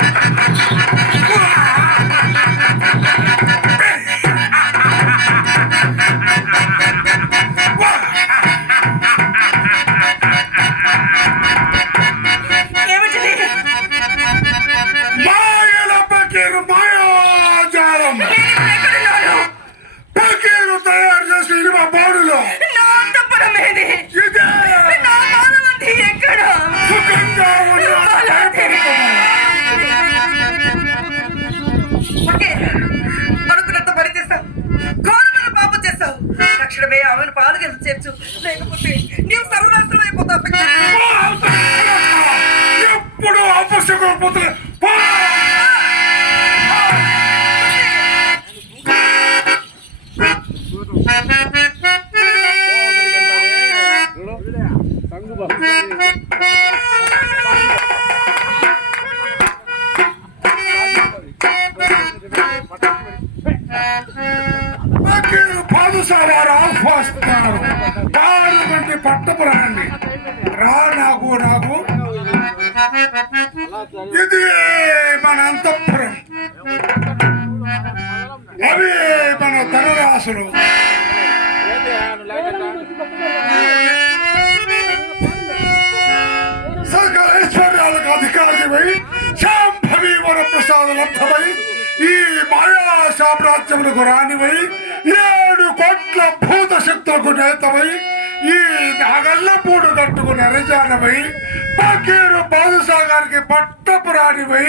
Thank you. వంటి పట్టపు రా నాకు నాకు. ఇది మన అంతఃపురం. అవి మన ధనరాశులు. సకల ఐశ్వర్యాలకు అధికారమై శాంభవి వరప్రసాద లబ్ధమై ఈ మాయా సామ్రాజ్యములకు రానివై ఏడు కోట్ల భూత శక్తులకు నేతమై ఈ నాగల్లపూడు కట్టుకుని అరజానమై పకీరు బాదుసాగారికి పట్టపు రానివై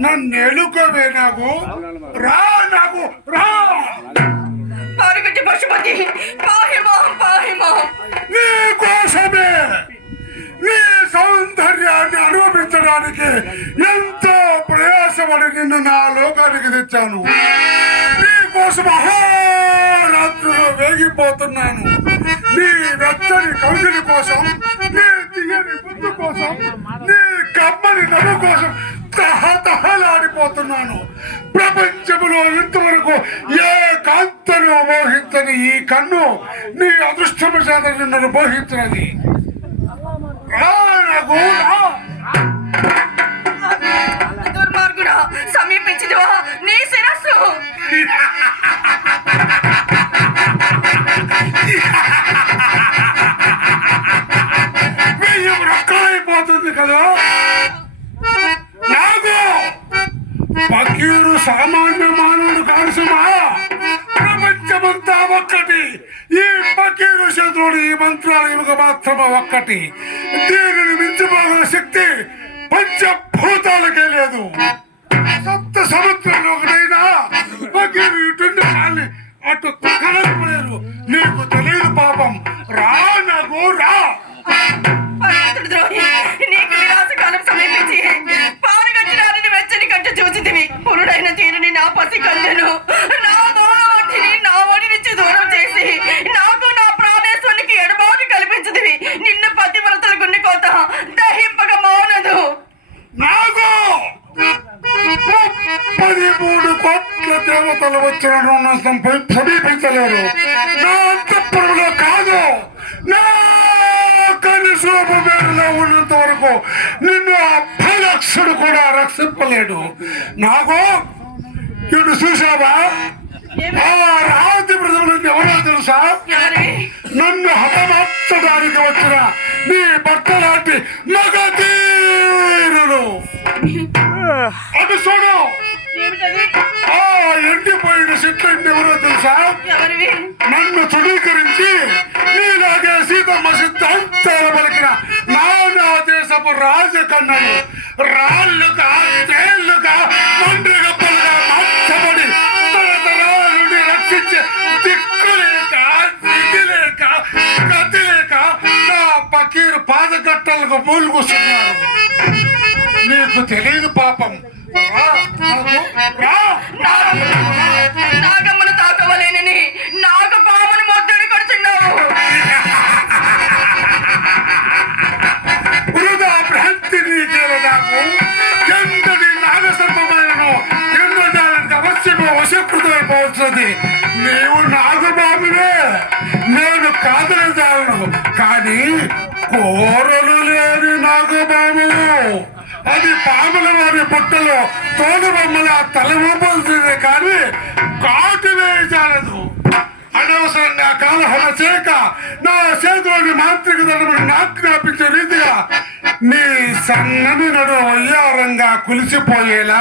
నన్ను ఎలుకవే నాకు. రా నాకు రా. పశుపతి. నీ కోసమే నీ సౌందర్యాన్ని అనుభవించడానికి ఎంతో ప్రయాసపడి నిన్ను నా లోకానికి తెచ్చాను. నీ కోసం అహోరాత్రులు వేగిపోతున్నాను. నీ వెచ్చని కవితల కోసం నీ తీయని బుద్ధు కోసం నీ కమ్మని నవ్వు కోసం తహతహలాడిపోతున్నాను ప్రపంచంలో ఇంతవరకు ఏ కాంతను మోహించని ఈ కన్ను నీ అదృష్టము చేత నిన్ను మోహించినది. నాకు రా. దుర్మార్గుడా సమీపించిదివా నీ శిరస్సు. వెయ్యి రొక్కలైపోతుంది కదా. నాకు పకీరు సామాన్య మానవుడు కాల్సుమా ప్రపంచమంతా ఒక్కటి. ఈ పకీరు శత్రుడు ఈ మంత్రాలయముకు మాత్రమే ఒక్కటి. దీనిని మించిపోగల శక్తి పంచభూతాలకే లేదు. సప్త సముద్రంలో ఒకటైనా పకీరు ఇటు అటు కలపలేరు నీకు దేవతలు వచ్చిన నన్ను సంప- సమీపించలేరు. నా అంతఃపురంలో కాదు. నా కనిసోప పేరులో ఉన్నంత వరకు నిన్ను ఆ భయలక్షుడు కూడా రక్షింపలేడు. నాకు ఇటు చూసావా ఆ రావతి ప్రజలు ఎవరో తెలుసా? నన్ను హతమార్చడానికి వచ్చిన నీ భర్త లాంటి మగధీరులు ఎండిపోయిన చెట్లు ఎవరో తెలుసా? నన్ను తృణీకరించి నీలాగే సీతమ్మ సిద్ధాంతాలు పలికిన నానా దేశపు రాజకన్నలు. రాళ్ళుగా తేళ్ళుగా మండ్రి గప్పలుగా మార్చబడి తరతరాల నుండి రక్షించే దిక్కు లేక స్థితి లేక గతి లేక నా పకీరు పాదకట్టలకు మూలుగుస్తున్నారు. నీకు తెలియదు వశకృతమైపోవచ్చున్నది నీవు నాగబాబువే నేను కాదనజాలను కానీ కోరలు లేని నాగబాబు అది పాముల వారి పుట్టలో తోలు బొమ్మల తల ఊపాల్సిందే కానీ కాటు వేయజాలదు అనవసరంగా కాలహన చేయక నా చేతిలోని మాంత్రిక దండమును ఆజ్ఞాపించే రీతిగా నీ సన్నని నడు వయ్యారంగా కులిసిపోయేలా?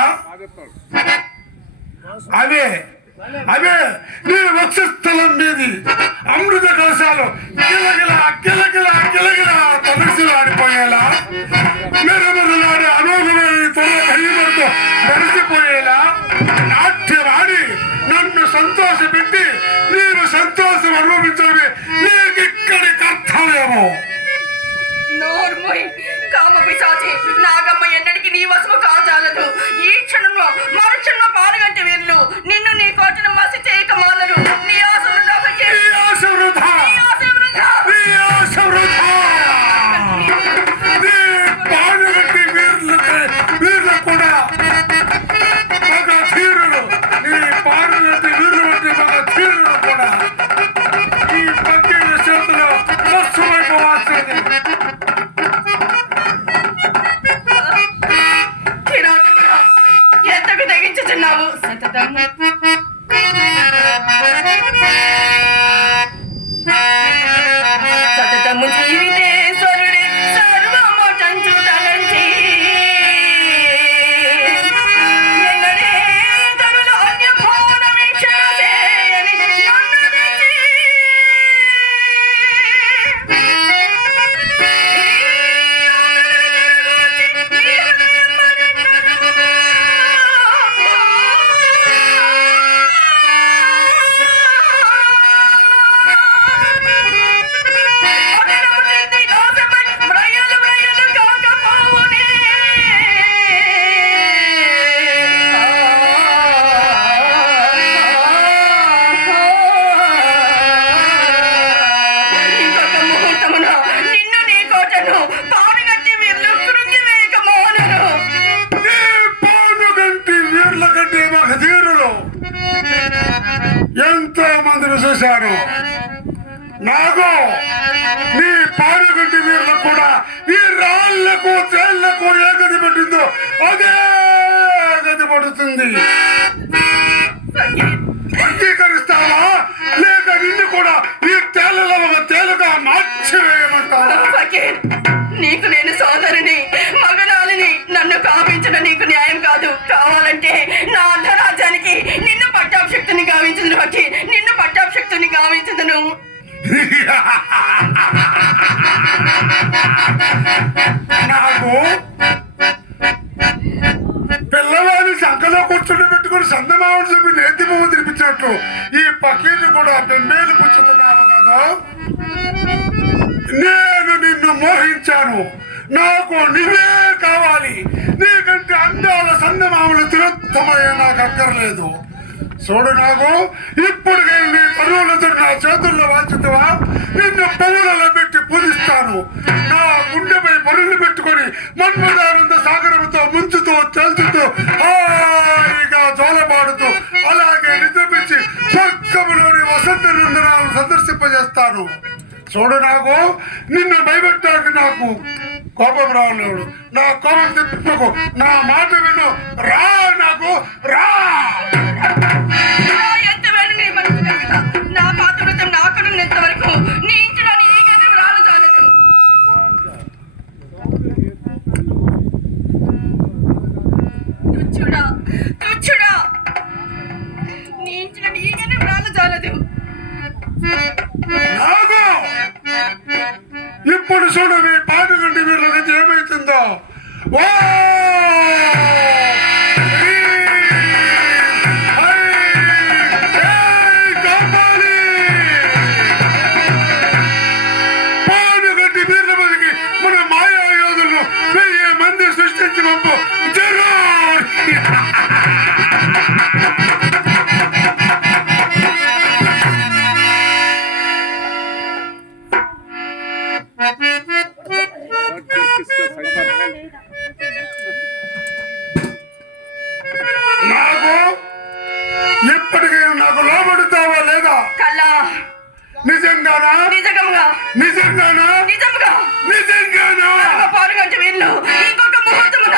అవే అవే నీ వక్షస్థలం మీది. అమృత కలశాలు గిలగిల గిలగిల గిలగిల తలసిలాడిపోయేలా మెరమెరలాడి అనోహమైన తొల కయ్యలతో మెరిసిపోయేలా నాట్యమాడి నన్ను సంతోషపెట్టి నేను సంతోషం అనుభవించడమే నీకిక్కడి కర్తవ్యము. నోర్మోయ్ కామ పిశాచి నాగమ్మ ఎన్నటికి నీ వశము కాజాలదు. ఈ క్షణంలో మరుక్షణంలో పారగంటి వీళ్ళు నిన్ను నీ จะเดิน నాకు నీ పాడుగంటి వీరులకు కూడా ఈ రాళ్ళకు తేళ్ళకు ఏ గది పెట్టిందో అదే గది పడుతుంది. అంగీకరిస్తావా? లేక నిన్ను కూడా ఈ తేళ్ళలో ఒక తేలుగా మార్చివేయమంటావా? నీకు నేను సోదరిని మగనాలిని నన్ను కావించడం నీకు న్యాయం కాదు. కావాలంటే గావించదును నాకు పిల్లవాడిని సంఖలో కూర్చుని పెట్టుకుని సందమావుడు చెప్పి నేతి పువ్వు తినిపించినట్టు ఈ పకీర్ని కూడా బెంబేలు పుచ్చుతున్నావు కదా. నేను నిన్ను మోహించాను. నాకు నువ్వే కావాలి. నీకంటే అందాల సందమాములు తిరోత్తమయ్య నాకు అక్కర్లేదు. చూడు నాకు ఇప్పుడు నీ పరువులతో నా చేతుల్లో వాంచుతావా నిన్ను పనులలో పెట్టి పూజిస్తాను. నా గుండెపై పనులు పెట్టుకొని మన్మదానంద సాగరంతో ముంచుతూ చల్చుతూ హాయిగా జోలపాడుతూ అలాగే నిద్రపించి చక్కములోని వసంత నందనాలను సందర్శింపజేస్తాను. చూడు నాకు నిన్ను భయపెట్టాడు నాకు. కోపం రావలేడు నా కోపం తెప్పించకు. నా మాట విను. రా నాకు. రా. నా ఇప్పుడు చూడు మీ పాడుగంటి వీళ్ళ ఏమైతుందో. వా నిజంగానా? నిజంగా. నిజంగానా? నిజంగా. నిజంగానా? పారుగంట వీళ్ళు. ఇంకొక ముహూర్తమున